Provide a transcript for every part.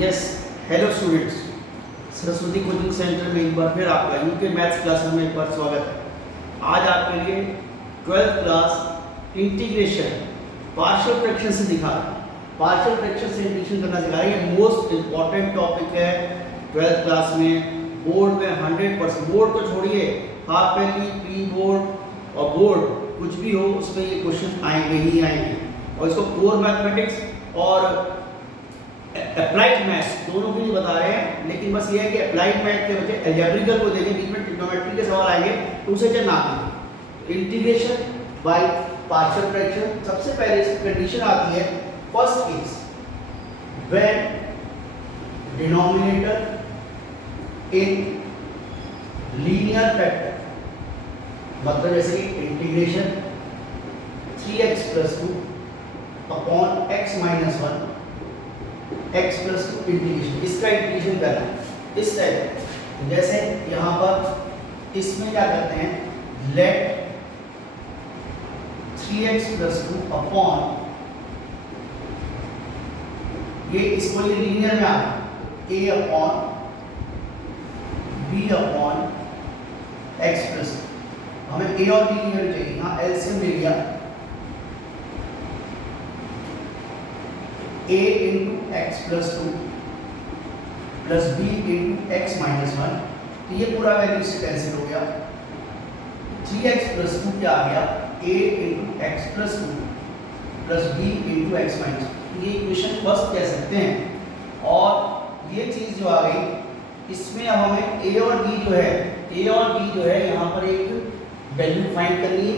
Yes, hello students. Saraswati coaching centre में एक बार फिर आपका यूके मैथ्स क्लास में एक बार स्वागत है। आज आपके लिए 12th class integration partial fraction से दिखा रहा है। पार्शियल फ्रैक्शन से इंटीग्रेशन करना सिखा रही है। मोस्ट इम्पॉर्टेंट टॉपिक है 12th क्लास में। बोर्ड में 100%, बोर्ड तो छोड़िए, हाफ पहली प्री बोर्ड और बोर्ड कुछ भी हो उसमें ये क्वेश्चन आएंगे ही आएंगे। और इसको कोर मैथमेटिक्स और अप्लाइड मैथ्स दोनों के लिए बता रहे हैं, लेकिन बस ये है कि अप्लाइड मैथ के बच्चे अलजेब्रिकल को देखें, बीच में ट्रिग्नोमेट्री के सवाल आएंगे तो उसे क्या नाम देंगे। इंटीग्रेशन बाय पार्शियल फ्रैक्शन, सबसे पहले इसकी कंडीशन आती है first case when denominator in linear factor, मतलब जैसे कि integration 3x + 2 upon x - 1 x + 2 integration, इसका इंटीग्रेशन करना है इस टाइप। जैसे यहाँ पर इसमें क्या करते हैं, लेट 3x + 2 अपॉन, ये इसको ये लीनियर में आ गया, a upon b upon x + 2। हमें a और b लीनियर चाहिए, यहाँ एलसीएम ले लिया, a into x + 2 plus b into x - 1, तो ये पूरा वैल्यू से कैंसिल हो गया। 3x + 2 क्या आ गया, a into x + 2 plus b into x - 1, ये इक्वेशन फर्स्ट कह सकते हैं। और ये चीज़ जो आ गई, इसमें अब हमें a और b जो है, a और b जो है यहाँ पर एक वैल्यू फाइंड करनी है,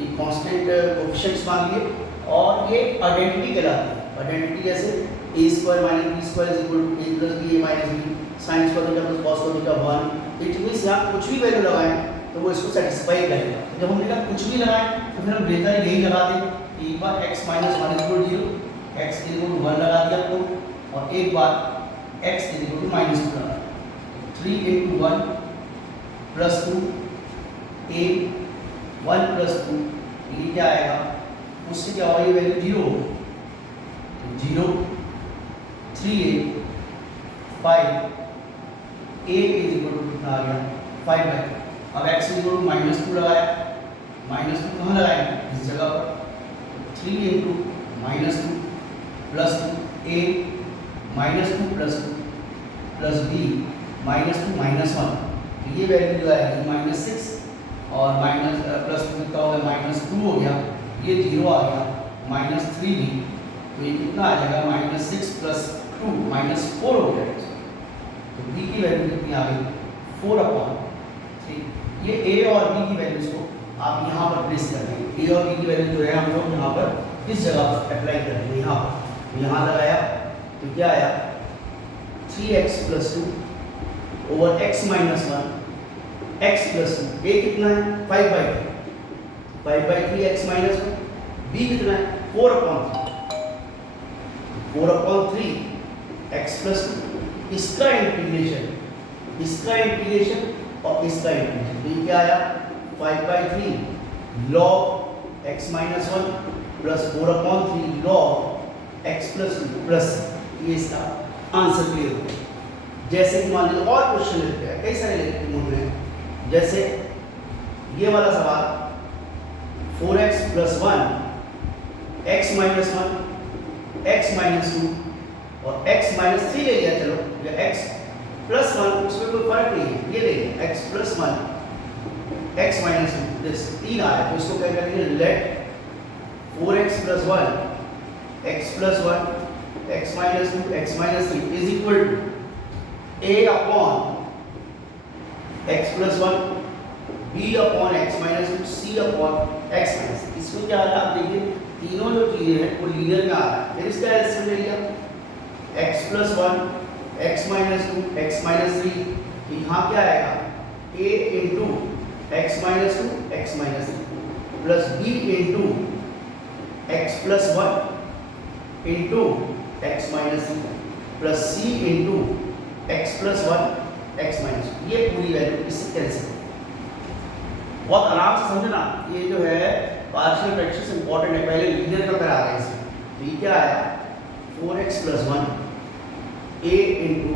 ये कांस्टेंट कोएफिशिएंट्स मान लिए, और ये आइडेंटिटी कहलाती है। आइडेंटिटी जैसे a² - b² = a + b a - b sin square theta + cos square theta 1। It means यहाँ कुछ भी वैल्यू लगाएं तो वो इसको सेटिस्फाई करेगा। तो जब हमने कहा कुछ भी लगाएं तो फिर हम बेहतर यही लगा दें। एक बार x - 1 = 0, x = 1 लगा दिया आपको, और एक बार x = -2 लगा दिया। 3 × 1 + 2 a 1 + 2, ये क्या आएगा, उससे क्या होगा, ये वैल्यू 0 होगी। 0 3a 5 a कितना आ गया 5/2। अब x -2 लगाया, -2 कहाँ लगाएंगे, इस जगह पर। 3 × -2 + 2 a -2 + 2 प्लस b -2 - 1, तो ये वैल्यू जो आएगी -6, और +2 कितना हो गया, -2 हो गया, ये 0 आ गया, -3 भी, तो ये कितना आ जाएगा, -6 + 2 -4 हो गया। तो b की वैल्यू कितनी आ गई, 4/3। ये a और b की वैल्यूज को आप यहाँ पर प्लेस कर देंगे। a और b की वैल्यू जो है हम लोग यहाँ पर इस जगह पर अप्लाई कर देंगे। यहाँ पर यहाँ लगाया तो क्या आया, 3x + 2 over x - 1 x + 2, a कितना है 5/3, 5/3 x - 1, b कितना है 4/3, 4/3 x + 2, इसका इंटीग्रेशन और इसका इंटीग्रेशन, तो ये क्या आया 5/3 log x - 1 plus 4/3 log x + 2 plus, ये इसका आंसर क्लियर हो गया। जैसे कि मान लीजिए और क्वेश्चन लेते हैं, कई सारे लेते हैं, जैसे ये वाला सवाल 4x + 1 x - 1 x - 2 और x - 3 ले लिया, चलो या x + 1, उसमें कोई फर्क नहीं है, ये ले लिया x + 1 x - 2, दिस 3 आया, तो इसको क्या करेंगे, late 4x + 1 x + 1 x - 2 x - 3 is equal to a upon x + 1 b upon x - 2 c upon x - 3। इसको क्या आ रहा है, आप देखिए तीनों जो चीजें हैं वो लीनियर में आ रहा है। फिर इसका एलसीएम ले लिया, x + 1 x - 2 x - 3, तो यहाँ क्या आएगा, a × x - 2 x - 3 plus b × x + 1 × x - 3 plus c × x + 1 x - 2, ये पूरी वैल्यू इससे कैंसिल हो। बहुत आराम से समझना, ये जो है पार्शियल फ्रैक्शन से इंपॉर्टेंट है, पहले लीनियर का करा रहे हैं इसमें। तो ये क्या आया, 4x + 1 a into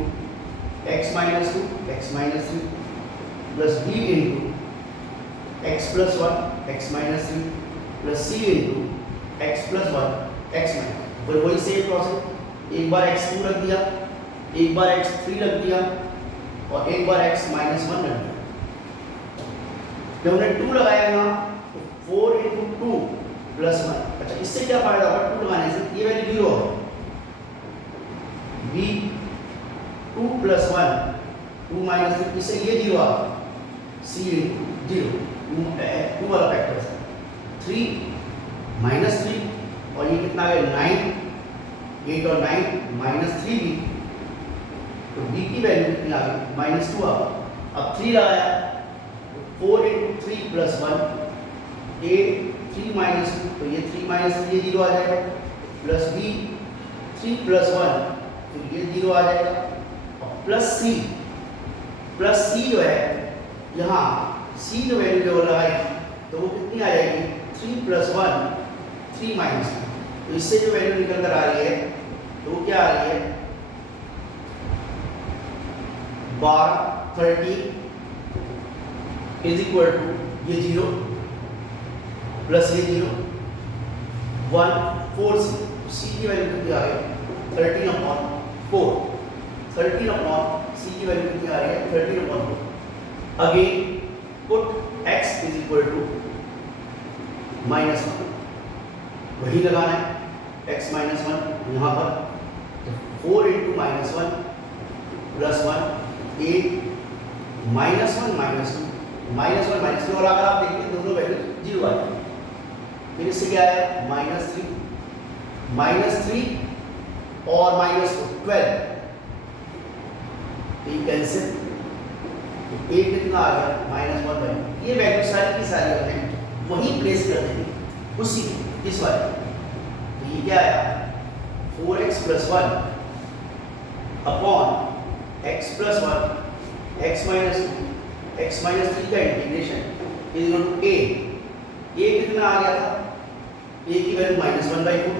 x minus two x minus three plus B into x plus one x minus three plus C into x plus one x minus. फिर वही सेम प्रोसेस, एक बार एक्स टू रख दिया, एक बार एक्स थ्री रख दिया और एक बार एक्स माइनस वन रख दिया। जब हमने टू लगाया यहाँ तो four into two plus one. अच्छा, इससे क्या फायदा होगा टू लगाने से? ये वैल्यू जीरो होगा। B two plus one two minus three, इससे ये जीरो आ गया। सी इंटू जीरो टू वाला फैक्टर थ्री माइनस थ्री और ये कितना है नाइन, एट और नाइन माइनस थ्री बी, तो बी की वैल्यू कितनी आ गई माइनस टू आ गई। अब थ्री लगाया तो four into three plus one, A three minus two तो ये थ्री माइनस थ्री ये जीरो आ जाएगा, plus B three plus one तो ये जीरो आ जाएगा और प्लस सी जो है यहाँ सी जो वैल्यू जो लगाई तो वो कितनी आ जाएगी three plus one three minus two. तो इससे जो वैल्यू निकल कर आ रही है तो वो क्या आ रही है 12 30 इज इक्वल टू ये जीरो प्लस ये जीरो 1 4 सी, तो सी की वैल्यू कितनी आ रही है 13/4, 13/, सी की वैल्यू कितनी आ रही है 13/4। Again put x is equal to minus one, वही लगाना है x माइनस वन यहाँ पर, तो 4 into minus one plus one A minus one minus two minus one minus two, और अगर आप देखिए दोनों वैल्यू जीरो आ जाएगी। फिर इससे क्या है माइनस थ्री और माइनस टू 12, ये कैंसिल, ए कितना आ गया माइनस वन बाई, ये वैल्यू सारी की सारी हमने वहीं प्लेस कर देंगे उसी इस वाले। तो ये क्या आया 4x plus one upon x plus one x minus three का integration is equal to A कितना आ गया था, ए की value minus one by four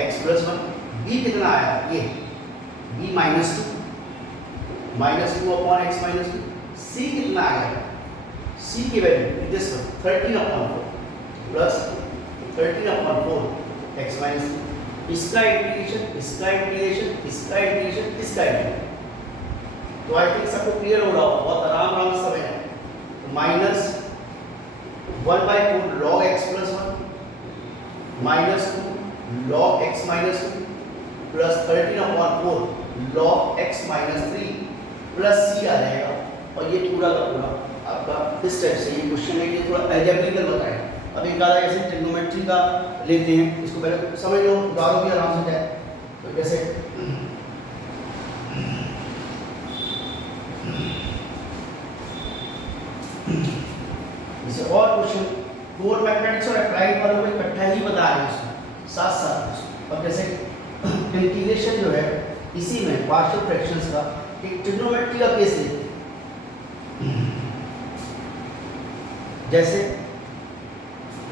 x plus one, B कितना आया ये B minus two upon x minus two, C कितना आ गया सी की value this 13/4 plus 13/4 x minus two, इसका इंटीग्रेशन इसका इंटीग्रेशन इसका इंटीग्रेशन इसका इंटीग्रेशन। तो आई थिंक सबको क्लियर हो रहा होगा, बहुत आराम से समझ आए। तो minus 1/4 log x plus one minus two log x minus two plus 13/4 log x minus three plus C आ जाएगा। और ये पूरा का पूरा आपका इस टाइप से ये क्वेश्चन है, ये थोड़ा अलजेब्रिकल बताया। अब एक आधा ऐसे ट्रिग्नोमेट्री का लेते हैं, इसको पहले समझ लो, उदाहरण भी आराम से जाए। तो जैसे जैसे और क्वेश्चन कोर मैथमेटिक्स और अप्लाइड वालों को इकट्ठा ही बता रहे हैं उसमें साथ साथ। अब जैसे इंटीग्रेशन जो है इसी में पार्शियल फ्रैक्शंस का एक ट्रिग्नोमेट्री का केस लेते हैं। जैसे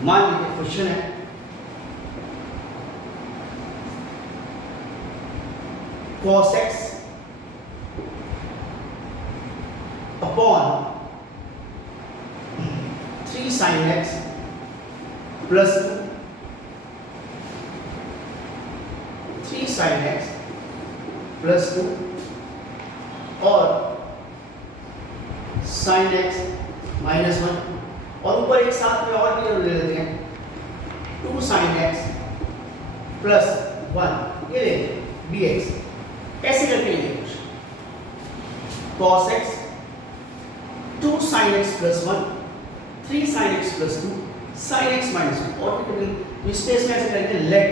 मान लीजिए क्वेश्चन है cos x upon 3 sin x plus 3 sin x plus 2 और sin x माइनस वन, और ऊपर एक साथ में और भी ले लेते हैं 2 sin x प्लस वन, ये ले dx। कैसे करके लेंगे कुछ cos x 2 sin x plus one 3 sin x plus 2 sin x minus one, और तो इस केस में ऐसे करेंगे लेट,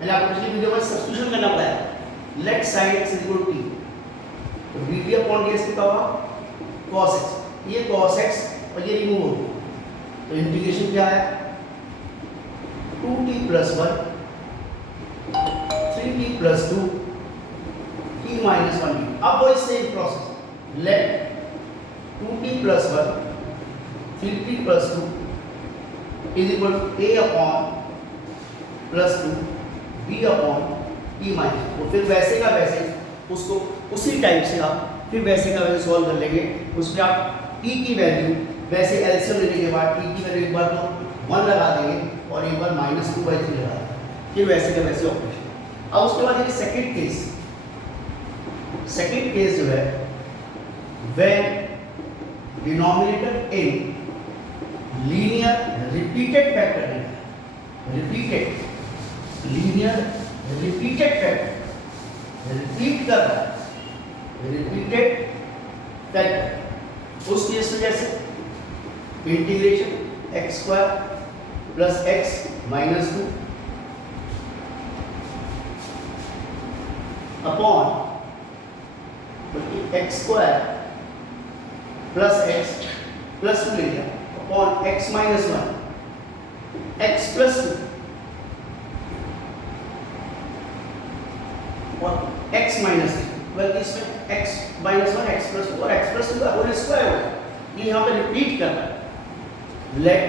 मैंने आपको पिछली वीडियो में सब्स्टिट्यूशन करना बताया, let sin x is equal to t, तो dt अपॉन ds कितना होगा cos x, ये cos x और ये रिमूव हो गया, तो इंटीग्रेशन क्या है 2t plus one 3t plus 2 t minus one. अब वही same process, let 2t plus one 3t plus 2 is equal to a upon plus 2 b upon t t minus, तो फिर वैसे का वैसे उसको उसी टाइप से आप फिर वैसे का वैसे सॉल्व कर लेंगे। उसमें आप t की वैल्यू वैसे एलसीएम लेने के बाद t की वैल्यू एक बार तो 1 लगा देंगे और एक बार -2/3 लगा देंगे, फिर वैसे का वैसे ऑपरेशन। अब उसके बाद ये सेकंड केस जो है when denominator in linear repeated factor है, लीनियर रिपीटेड फैक्टर, रिपीट कर रहा है, रिपीटेड फैक्टर, उस केस में जैसे integration x square plus x minus 2 upon x square plus x plus 2 ले लिया upon x minus 1 x plus 2 और x माइनस 3, बल्कि इसमें x माइनस 1 x प्लस 2 और x प्लस 2 का होल स्क्वायर होगा। ये यहाँ पे रिपीट करना है। Let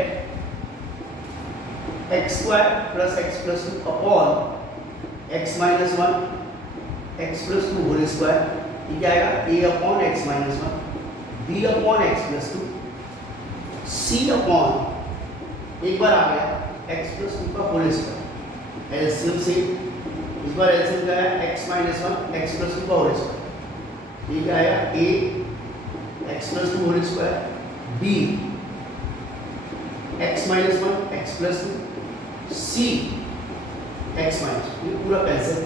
x square plus x plus 2 upon x minus 1 x plus 2 whole square, ये क्या आएगा a upon x minus 1 b upon x plus 2 c upon एक बार आ गया x प्लस 2 का होल स्क्वायर, एलसीएम से इस बार एलसीएम क्या है x माइनस 1 x प्लस 2 का होल स्क्वायर, ये क्या आएगा a x plus 2 whole square b x minus 1 x plus 2 c x minus, ये पूरा कैंसिल,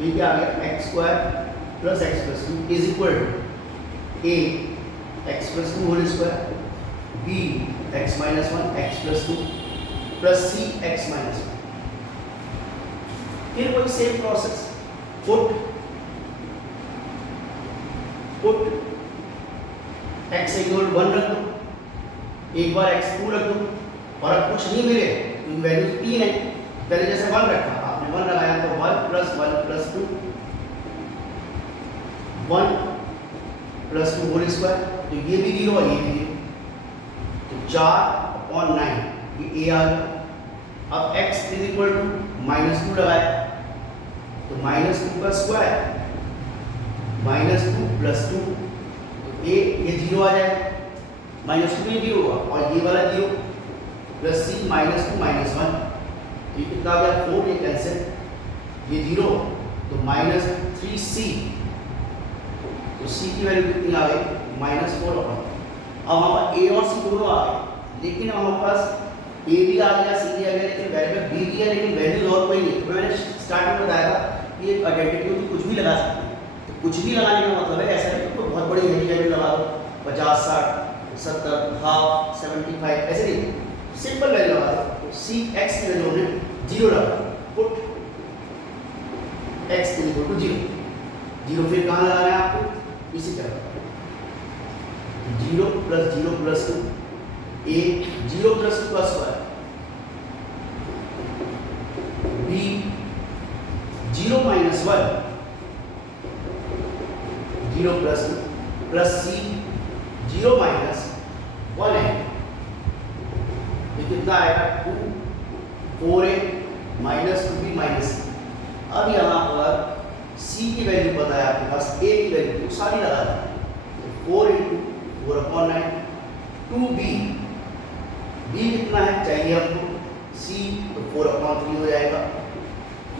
ये क्या आ गया x square plus x plus 2 is equal to a x plus 2 whole square b x minus 1 x plus 2 plus c x minus 1। फिर वही same process, put x equal 1 रख दो, एक बार x2 रख दो, और अब कुछ नहीं मिले तो वैल्यू 3 है, पहले जैसे 1 रखा आपने 1 लगाया तो 1 प्लस 2 1 प्लस 2 होल स्क्वायर, तो ये भी 0 और ये भी 0, तो 4/9 ये a आ गया। अब x इज इक्वल टू -2 लगाया तो -2 का स्क्वायर -2 प्लस 2, तो a ये 0 आ जाएगा, -2 ये 0 हुआ और ये वाला 0 प्लस c -2 -1, ये कितना आ गया 4, ये कैंसिल, ये 0 तो -3c, तो c की वैल्यू कितनी आ गई -4 अपॉन। अब हमारे a और c दोनों आ गए, लेकिन हमारे पास a भी आ गया c भी आ गया, लेकिन वेरिएबल b भी है, लेकिन वैल्यूज और कोई नहीं। तो मैंने स्टार्टिंग में बताया था कि एक आइडेंटिटी होती कुछ भी लगा सकते हैं, तो कुछ भी लगाने का मतलब है ऐसा नहीं कि कोई बहुत बड़ी हैवी वैल्यू लगा दो 50 60 70 हाफ 75 ऐसे नहीं, सिंपल वैल्यू लगा दो। तो c x की वैल्यू हमने 0 लगा, पुट x इक्वल टू 0, 0 फिर कहाँ लगाना है आपको, इसी तरह 0 प्लस 0 प्लस 2 a 0 प्लस 2 का square b 0 minus 1 0 plus 2 plus c 0 minus 1 है, ये कितना आएगा 2 4a minus 2b minus c। अब यहाँ पर c की वैल्यू पता है आपके पास, a की वैल्यू तो सारी लगा दें, 4 × 4/9 2b, b कितना है चाहिए हमको c, तो 4/3 हो जाएगा,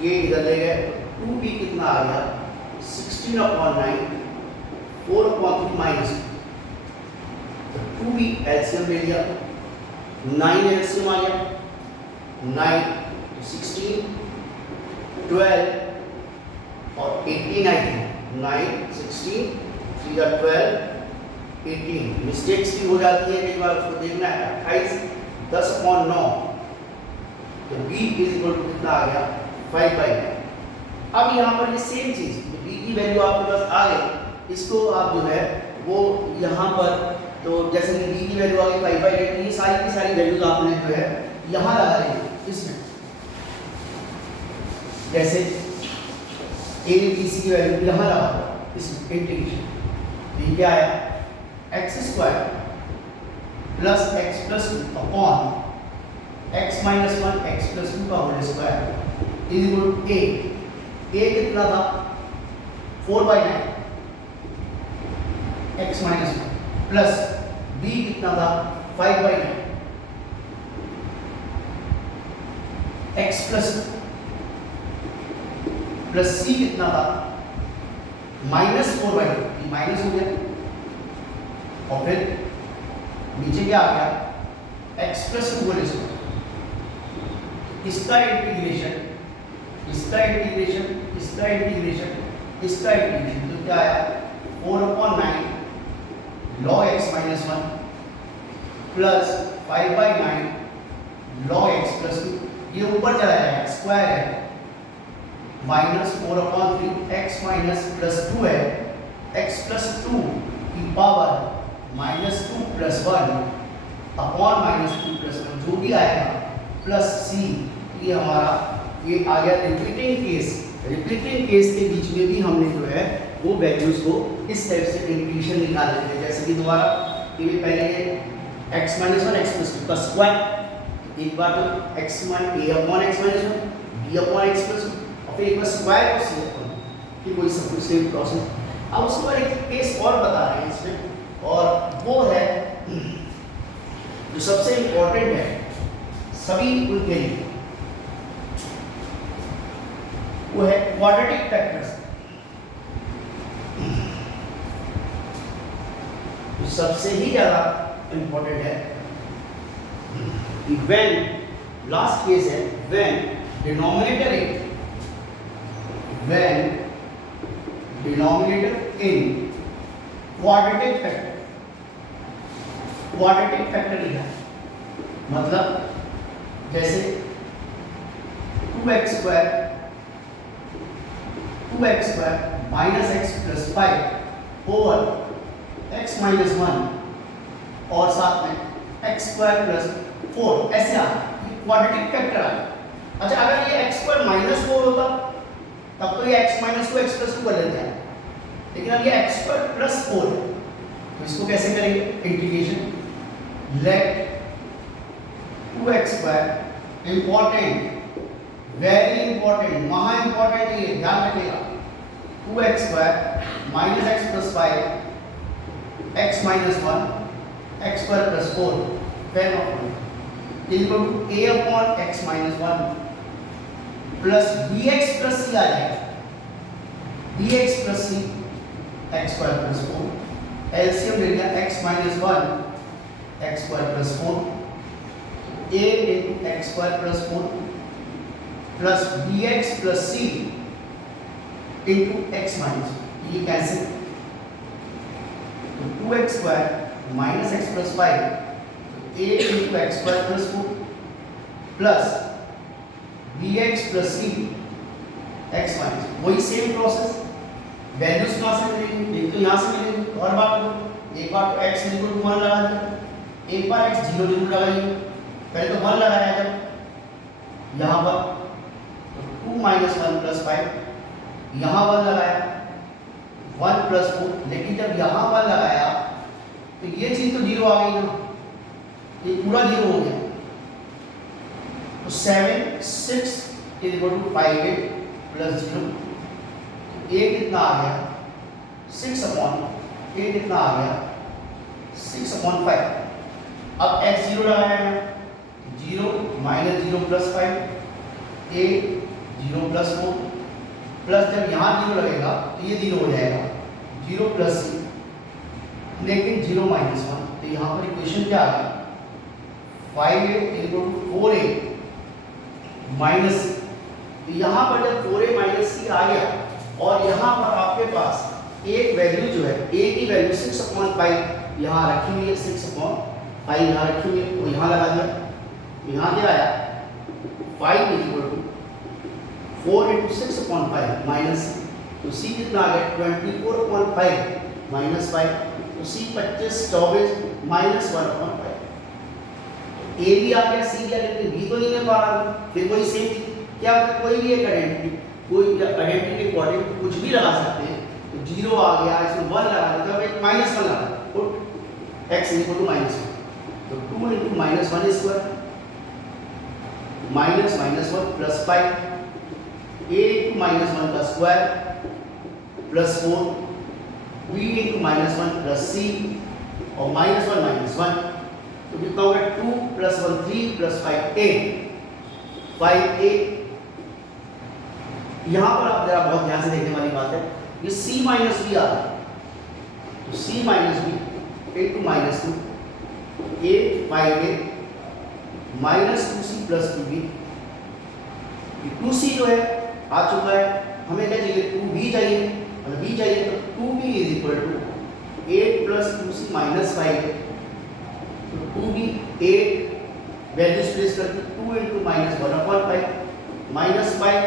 ये इधर ले गए तो 2b कितना आ गया 16/9 4/3 माइनस 2, तो 2b एलसीएम ले लिया 9 एलसीएम आ गया 9 16 12 और 18 आई थी 9 16 3 12 18, मिस्टेक्स भी हो जाती है कई बार, उसको देखना है 28 10/9, तो b इज इक्वल टू कितना आ गया 5/9। अब यहाँ पर ये सेम चीज b की वैल्यू आपके पास आ गई, इसको आप जो है वो यहाँ पर तो जैसे कि b की वैल्यू आ गई 5/8, ये सारी की सारी वैल्यूज आपने जो है यहाँ लगा लेंगे इसमें, जैसे a b c की वैल्यू यहाँ लगा दो इसमें इंटीग्रेशन, ये क्या आया x square plus x plus 2 upon x minus 1 x plus 2 का whole square is equal to a A कितना था 4/9 x माइनस 1 प्लस बी कितना था 5/9 x प्लस सी कितना था -4/2 माइनस हो गया और फिर नीचे क्या आ गया x प्लस 2 होल स्क्वायर। इसका इंटीग्रेशन तो क्या आया 4/9 log x minus 1 plus 5/9 log x plus 2, ये ऊपर चला जाएगा स्क्वायर है -4/3 x माइनस प्लस 2 है x प्लस 2 की पावर -2 प्लस 1 अपॉन -2 प्लस 1 जो भी आएगा प्लस c। ये हमारा ये आ गया रिपीटिंग केस के बीच में भी हमने जो है वो वैल्यूज को इस टाइप से इंटीग्रेशन निकाल लेते हैं। जैसे कि दोबारा ये पहले x माइनस 1 x प्लस 2 का स्क्वायर, एक बार तो x minus a upon x minus 1 b upon x plus 2 और फिर एक बार स्क्वायर और c अपॉन, फिर वही सब कुछ सेम प्रोसेस। अब उसके बाद एक केस और बता रहे हैं इसमें, और वो है जो सबसे इंपॉर्टेंट है सभी उनके लिए, वो है क्वाड्रेटिक फैक्टर्स। जो सबसे ही ज्यादा इंपॉर्टेंट है व्हेन, लास्ट केस है when denominator in quadratic factor लिखा है, मतलब जैसे 2x square minus x plus 5 over x minus 1 और साथ में x स्क्वायर प्लस 4, ऐसे आ क्वाड्रेटिक फैक्टर आ। अच्छा, अगर ये x स्क्वायर माइनस 4 होता तब तो ये x माइनस 2 x प्लस 2 कर लेते हैं, लेकिन अब ये x स्क्वायर प्लस 4 है, तो इसको कैसे करेंगे integration, let 2x square important, very important, महा इंपॉर्टेंट, ये ध्यान रखिएगा, 2x square minus x plus 5 x minus 1 x square plus 4 pen of equal to a upon x minus 1 plus bx plus c आ जाएगा, bx plus c x square plus 4, LCM ले लिया x minus 1 x square plus 4 a into x square plus 4 plus bx plus c into x minus, ये cancel, तो 2x square minus x plus 5 a into x square plus 4 plus bx plus c x minus, वही same process, values कहाँ से मिलेंगी, एक तो यहाँ से मिलेंगी, और बात करो एक बार तो x इक्वल टू 1 लगा दिया, एक बार x 0 जरूर लगाइए, पहले तो 1 लगाया जब यहाँ पर तो 2 माइनस 1 प्लस 5, यहाँ 1 लगाया 1 प्लस 4, लेकिन जब यहाँ 1 लगाया तो ये चीज तो 0 आ गई ना, ये पूरा 0 हो गया, तो 7 6 is equal to 5 8 plus 0, a कितना आ गया 6 अपॉन a कितना आ गया 6 अपॉन 5। अब x 0 लगाया है, 0 minus 0 plus 5 a 0 plus 4 plus जब यहाँ 0 लगेगा तो ये 0 हो जाएगा 0 प्लस c, लेकिन 0 माइनस 1, तो यहाँ पर इक्वेशन क्या आ गया 5a equal to 4a minus c, तो यहाँ पर जब 4a माइनस c आ गया और यहाँ पर आपके पास एक वैल्यू जो है a की वैल्यू 6 अपॉन 5 यहाँ रखी हुई है, 6 अपॉन 5 यहाँ रखी हुई है, तो यहाँ लगा दिया, यहाँ क्या आया 5 equal to 4 into 6 upon 5 minus c, तो c कितना आ गया 24 अपॉन 5 माइनस 5, तो c 25 24 माइनस 1 अपॉन 5, a भी आ गया c क्या, लेकिन b तो नहीं मिल पा रहा, फिर वही सेम क्या होता है, कोई भी एक आइडेंटिटी, कोई आइडेंटिटी के अकॉर्डिंग कुछ भी लगा सकते हैं, तो 0 आ गया, इसमें 1 लगा देते हैं, एक माइनस 1 लगा put x equal to minus 1, तो 2 into minus 1 square minus minus 1 plus 5 a into minus one का square plus 4 b into minus one plus c और माइनस वन तो कितना हो गया 2 प्लस 1 3 प्लस 5 8 5a। यहां पर आप जरा बहुत ध्यान से देखने वाली बात है, ये c माइनस बी आ रहा है तो c minus B into minus 2 8 5a minus 2c plus 2b। 2c जो है आ चुका है, हमें क्या चाहिए 2b चाहिए, और b चाहिए तो 2b is equal to 8 plus 2c minus 5 तो 2b 8 वैल्यूज प्लेस करके 2 into minus 1/5 minus 5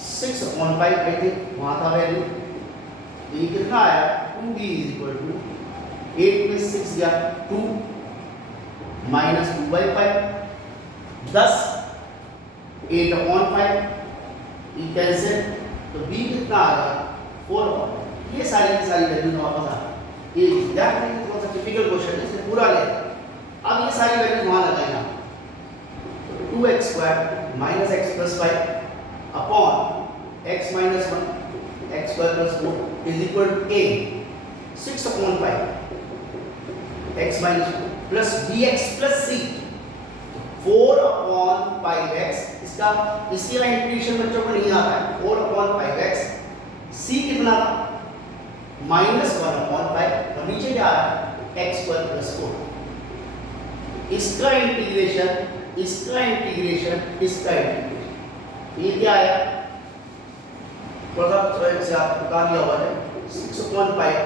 6/5 I think वहाँ था वैल्यू, तो ये कितना आया 2b इज इक्वल टू 8 में 6 गया 2 माइनस 2/5 10 8/5 ये कैंसिल तो b कितना आ गया 4/5। ये सारी की सारी वैल्यू वापस आ गई। ये याद रखिए थोड़ा सा टिपिकल क्वेश्चन है, इसलिए पूरा ले। अब ये सारी वैल्यूज वहां लगाएंगे आप, तो 2x² minus x plus 5 upon x minus 1 x² plus 4 is equal to a 6/5 x minus 4 plus bx plus c 4/5x। इसका इसी का इंटीग्रेशन बच्चों को नहीं आता है 4/5x c कितना माइनस 1/5 और नीचे क्या आ रहा है x² प्लस 4। इसका इंटीग्रेशन ये क्या आया थोड़ा सा से आप बता दिया हुआ है 6/5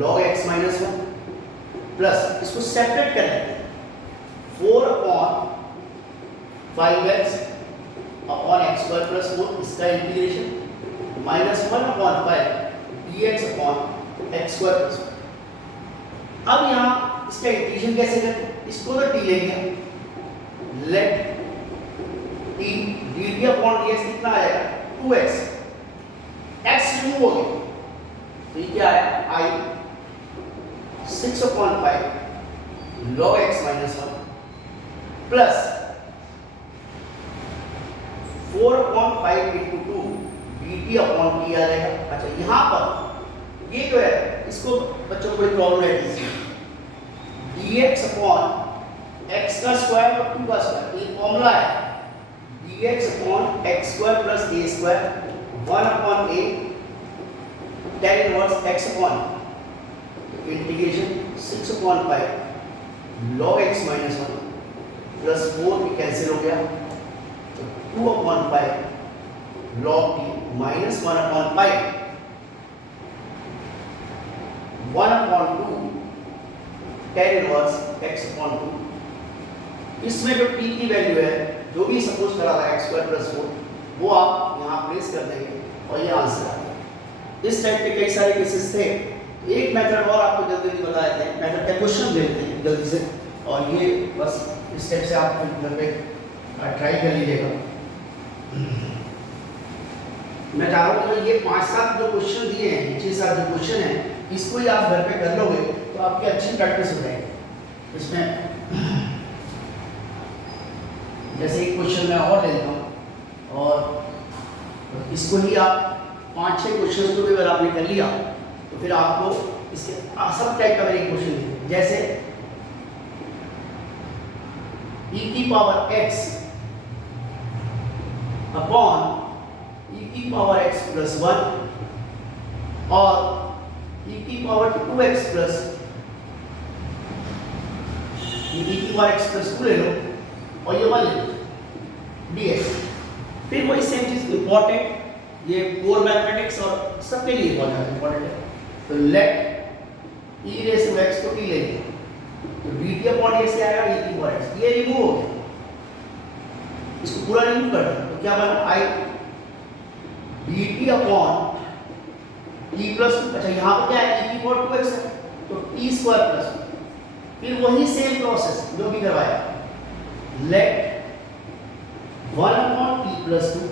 log x माइनस 1 प्लस इसको सेपरेट कर लेते हैं 4/5x अपॉन x² प्लस 4 इसका integration minus 1/5 dx upon x² plus 4। अब यहाँ इसका इंटीग्रेशन कैसे करते हैं, इसको तो t लेंगे, let t dt upon dx कितना आएगा 2x x रिमूव हो गया तो ये क्या है I 6/5 log x minus 1 plus 4/5 into 2 dt upon t आ जाएगा। अच्छा यहाँ पर ये जो है इसको बच्चों को बड़ी प्रॉब्लम है, dx अपॉन x का स्क्वायर और 2 का स्क्वायर, ये फॉर्मूला है dx upon x² plus a² 1/a tan inverse x upon integration 6/5 log x minus 1 plus 4 भी कैंसिल हो गया तो 2/5 log t minus 1/5 1/2 tan inverse x upon 2। इसमें जो t की वैल्यू है जो भी सपोज करा था x² प्लस 4 वो आप यहाँ प्लेस कर देंगे और ये आंसर आ गया। इस टाइप के कई सारे केसेस थे। एक मेथड और आपको जल्दी बता देते हैं, मेथड का क्वेश्चन देखते हैं जल्दी से, और ये बस इस स्टेप से आप घर पे ट्राई कर लीजिएगा। मैं चाह रहा हूँ कि ये 5-7 जो क्वेश्चन दिए हैं, 6-7 जो क्वेश्चन हैं, इसको ही आप घर पे कर लोगे तो आपकी अच्छी प्रैक्टिस हो जाएगी। इसमें जैसे एक क्वेश्चन मैं और ले लेता हूँ और इसको ही आप 5-6 क्वेश्चन को भी अगर आपने कर लिया तो फिर आपको इसके सब टाइप का मेरे क्वेश्चन है, जैसे e की पावर x अपॉन e की पावर x प्लस 1 और e की पावर 2x प्लस e की पावर x प्लस 2 ले लो और ये 1 ले लो dx। फिर वही सेम चीज इंपॉर्टेंट, ये कोर मैथमेटिक्स और सबके लिए बहुत ज़्यादा इंपॉर्टेंट है। तो let e raise to x को t लेंगे तो dt अपॉन dx क्या आएगा e की पावर x, ये रिमूव हो गया, इसको पूरा रिमूव कर दो तो क्या बना I dt upon t plus 2। अच्छा यहाँ पर क्या है e की पावर 2x है तो t स्क्वायर प्लस 2। फिर वही सेम प्रोसेस जो भी करवाया, let 1 upon t plus 2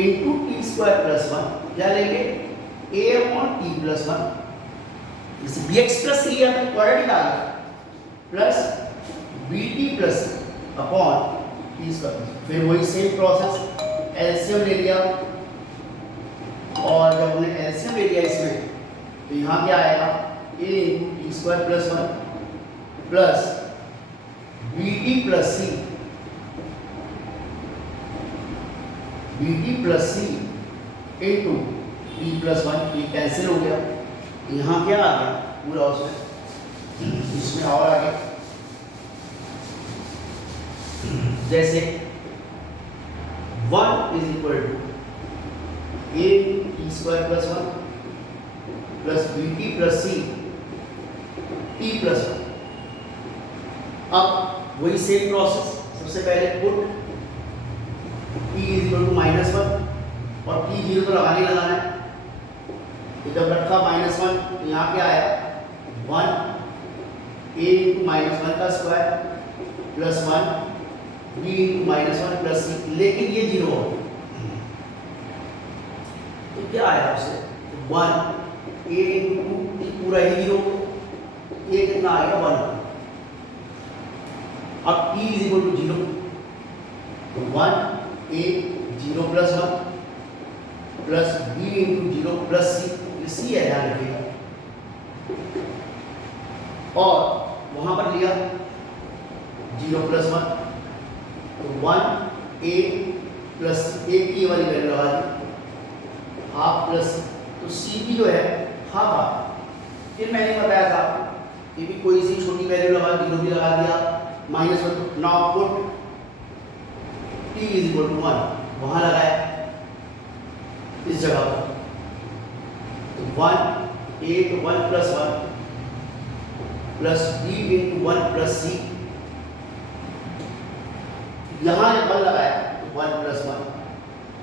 into T square plus 1 क्या लेंगे a अपॉन t प्लस 1, जैसे bx प्लस c लिया था क्वाड्रेटिक आ गया plus bt plus upon t square. फिर वही सेम प्रोसेस एलसीएम ले लिया, और जब हमने एलसीएम ले लिया इसमें तो यहाँ क्या आएगा, a into T square plus 1 plus B T plus C, into T plus 1, ये कैंसिल हो गया। यहाँ क्या आ गया पूरा, उसमें इसमें और आ गया, जैसे 1 is equal to a T square plus 1 plus B T plus C T plus 1। अब वही सेम प्रोसेस, सबसे पहले put t is equal to -1 और t 0 तो लगाना ही लगाना है, तो जब रखा -1 तो यहाँ क्या आया 1 a इंटू -1 का square plus 1 b into -1 plus C, लेकिन ये 0 हो, तो क्या आया आपसे 1 a इंटू 2 पूरा ही 0, a कितना आएगा 1। अब t इज इक्वल टू 0, तो 1 a 0 plus 1 plus b into 0 plus C, ये सी है ध्यान रखिएगा, और वहां पर लिया 0 प्लस 1 तो 1 a प्लस a की वाली वैल्यू लगा दी हाफ प्लस, तो सी की जो है हाफ आ। फिर मैंने बताया था कि भी कोई सी छोटी वैल्यू लगा, 0 भी लगा दिया, -1, now put t is equal to 1 वहां लगाया इस जगह पर, तो 1 a तो 1 plus 1 plus b into 1 plus C, यहाँ जब 1 लगाया तो 1 प्लस 1,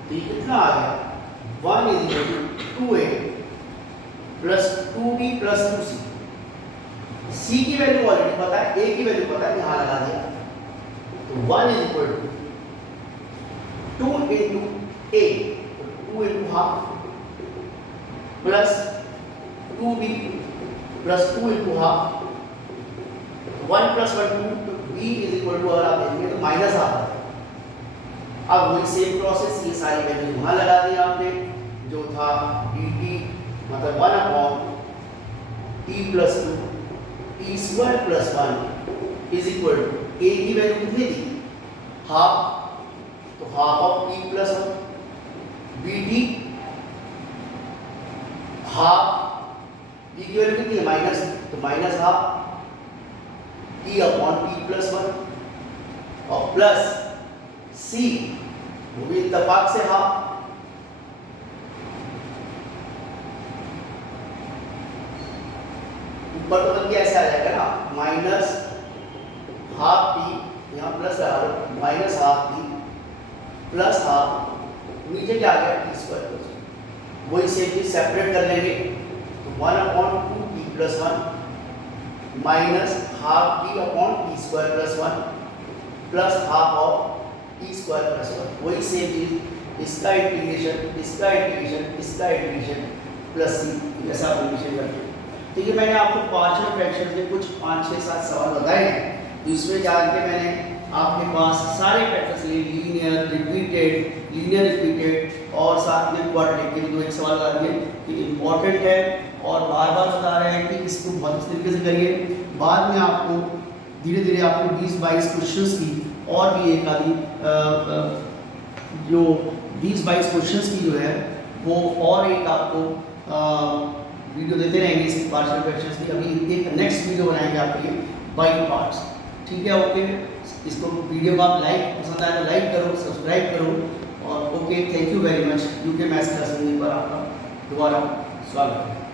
तो ये कितना आ गया 1 is equal to 2a plus 2b plus 2c। c की वैल्यू ऑलरेडी पता है, a की वैल्यू पता है, यहाँ लगा दिया, तो 1 is equal to 2 into a, 2 into half plus 2b plus 2 into half, 1 plus 1 2, तो b इज इक्वल टू, अगर आप देखेंगे तो माइनस आता है। अब वही सेम प्रोसेस, ये सारी वैल्यू वहां लगा दी आपने, जो था dt मतलब 1 upon t plus 2 T square plus 1 is equal to a की वैल्यू कितनी थी हाफ, तो half of t plus 1 dt half t की वैल्यू कितनी है माइनस, तो minus half t upon t plus 1 और प्लस c वो भी इत्तेफाक से हाफ, ऊपर तो बल्कि ऐसे आ जाएगा ना माइनस हाफ टी, यहाँ प्लस लगा दो minus half T plus half, नीचे क्या आ गया टी स्क्वायर प्लस 1, वही सेम चीज सेपरेट कर लेंगे, तो 1 upon 2 T plus 1 minus half T upon T square plus 1 plus half of T square plus 1, वही सेम चीज, इसका इंटीग्रेशन इसका इंटीग्रेशन इसका इंटीग्रेशन प्लस सी, ऐसा इंटीग्रेशन करके। तो ये मैंने आपको पार्शियल फ्रैक्शन के कुछ 5 6 7 सवाल बताए हैं, तो इसमें जान के मैंने आपके पास सारे फैक्टर्स लिए, लीनियर रिपीटेड और साथ में क्वाड्रेटिक के भी 2 एक सवाल बता दिए कि इम्पोर्टेंट है, और बार बार बता रहे हैं कि इसको बहुत अच्छे तरीके से करिए। बाद में आपको धीरे धीरे आपको 20-22 क्वेश्चंस की और भी एक आदि जो 20-22 क्वेश्चंस की जो है वो और एक आपको वीडियो देते रहेंगे इसकी पार्शियल फ्रैक्शंस की। अभी एक नेक्स्ट वीडियो बनाएंगे आपके लिए बाई पार्ट्स, ठीक है। ओके, इसको वीडियो को आप लाइक पसंद आए तो लाइक करो, सब्सक्राइब करो, और okay, thank you very much. UK maths class पर आपका दोबारा स्वागत है।